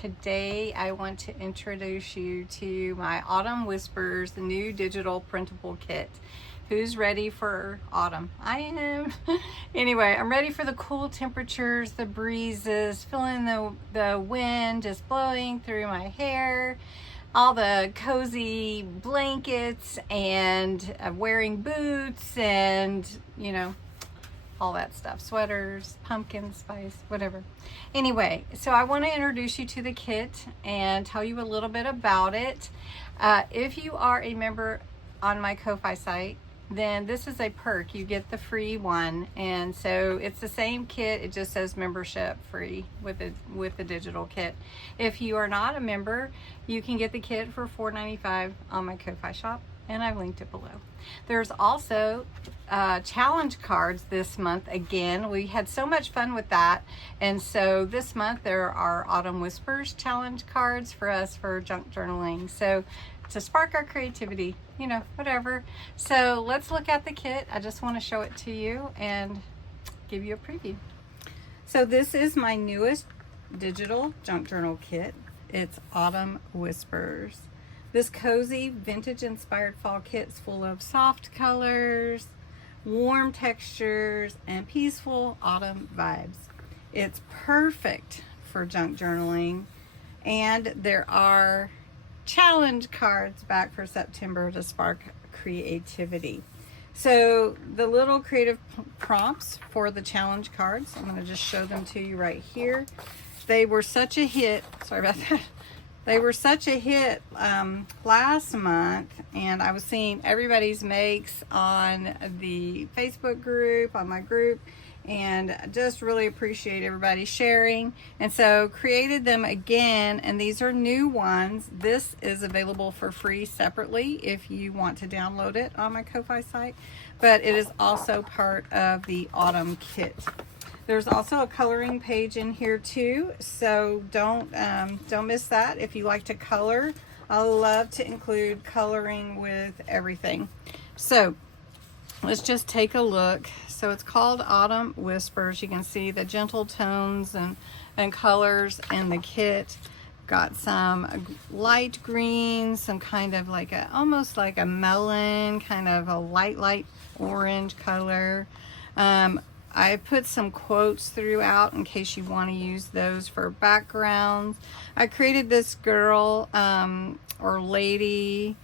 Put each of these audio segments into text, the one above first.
today I want to introduce you to my Autumn Whispers, the new digital printable kit. Who's ready for autumn? I am. Anyway, I'm ready for the cool temperatures, the breezes, feeling the wind just blowing through my hair, all the cozy blankets, and wearing boots, and you know, all that stuff, sweaters, pumpkin spice, whatever. Anyway, so I want to introduce you to the kit and tell you a little bit about it. If you are a member on my Ko-Fi site, then this is a perk. You get the free one, and so it's the same kit, it just says membership free with the digital kit. If you are not a member, you can get the kit for $4.95 on my Ko-Fi shop, and I've linked it below. There's also challenge cards this month. Again, we had so much fun with that, and so this month there are Autumn Whispers challenge cards for us for junk journaling, so to spark our creativity, you know, whatever. So let's look at the kit. I just want to show it to you and give you a preview. So this is my newest digital junk journal kit. It's Autumn Whispers. This cozy vintage inspired fall kit is full of soft colors, warm textures, and peaceful autumn vibes. It's perfect for junk journaling, and there are challenge cards back for September to spark creativity. So the little creative prompts for the challenge cards, I'm going to just show them to you right here. They were such a hit. Sorry about that. They were such a hit last month, and I was seeing everybody's makes on the Facebook group, on my group, and just really appreciate everybody sharing, and so created them again, and these are new ones. This is available for free separately if you want to download it on my Ko-Fi site, but it is also part of the autumn kit. There's also a coloring page in here too, so don't miss that. If you like to color, I love to include coloring with everything. So let's just take a look. So it's called Autumn Whispers. You can see the gentle tones and colors in the kit. Got some light green, some kind of like almost like a melon, kind of a light orange color. I put some quotes throughout in case you want to use those for backgrounds. I created this girl or lady.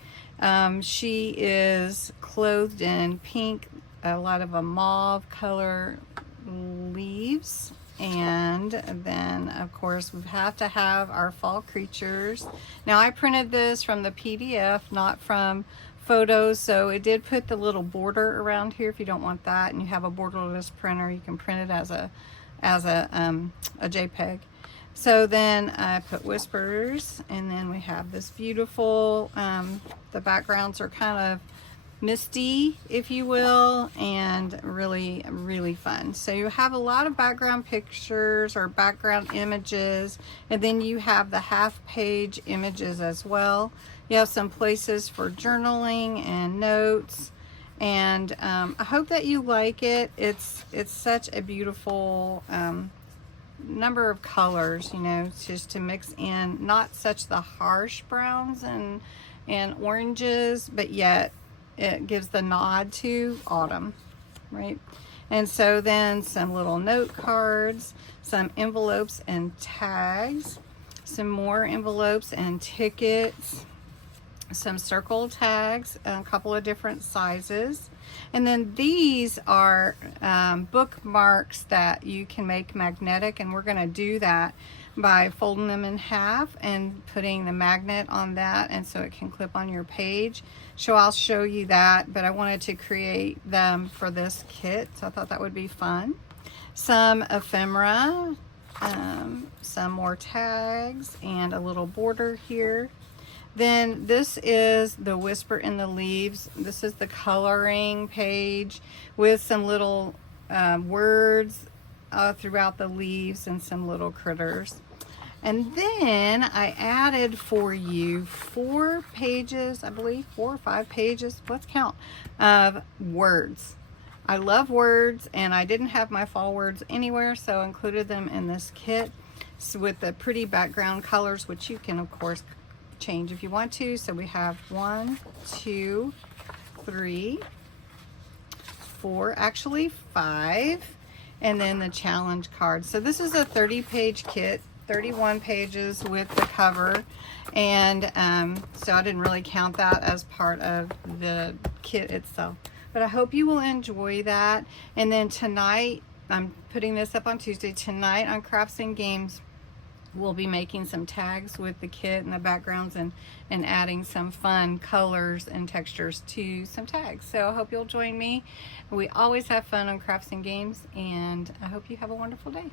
She is clothed in pink, a lot of a mauve color leaves, and then of course we have to have our fall creatures. Now I printed this from the PDF, not from photos, so it did put the little border around here. If you don't want that and you have a borderless printer, you can print it as a JPEG. So then I put whispers, and then we have this beautiful, the backgrounds are kind of misty, if you will, and really fun. So you have a lot of background pictures or background images, and then you have the half-page images as well. You have some places for journaling and notes, and I hope that you like it. It's such a beautiful number of colors, you know, just to mix in not such the harsh browns and oranges, but yet it gives the nod to autumn, right? And so then some little note cards, some envelopes and tags, some more envelopes and tickets, some circle tags, a couple of different sizes. And then these are bookmarks that you can make magnetic, and we're going to do that by folding them in half and putting the magnet on that, and so it can clip on your page. So I'll show you that, but I wanted to create them for this kit, so I thought that would be fun. Some ephemera, some more tags, and a little border here. Then this is the Whisper in the Leaves. This is the coloring page with some little words throughout the leaves and some little critters. And then I added for you 4 pages, I believe 4 or 5 pages, let's count, of words. I love words, and I didn't have my fall words anywhere, so I included them in this kit. with the pretty background colors, which you can of course change if you want to. So we have 1, 2, 3, 4, actually 5, and then the challenge card. So this is a 30-page kit, 31 pages with the cover, and so I didn't really count that as part of the kit itself. But I hope you will enjoy that. And then tonight, I'm putting this up on Tuesday. Tonight on Crafts and Games, we'll be making some tags with the kit and the backgrounds, and adding some fun colors and textures to some tags. So I hope you'll join me. We always have fun on Crafts and Games, and I hope you have a wonderful day.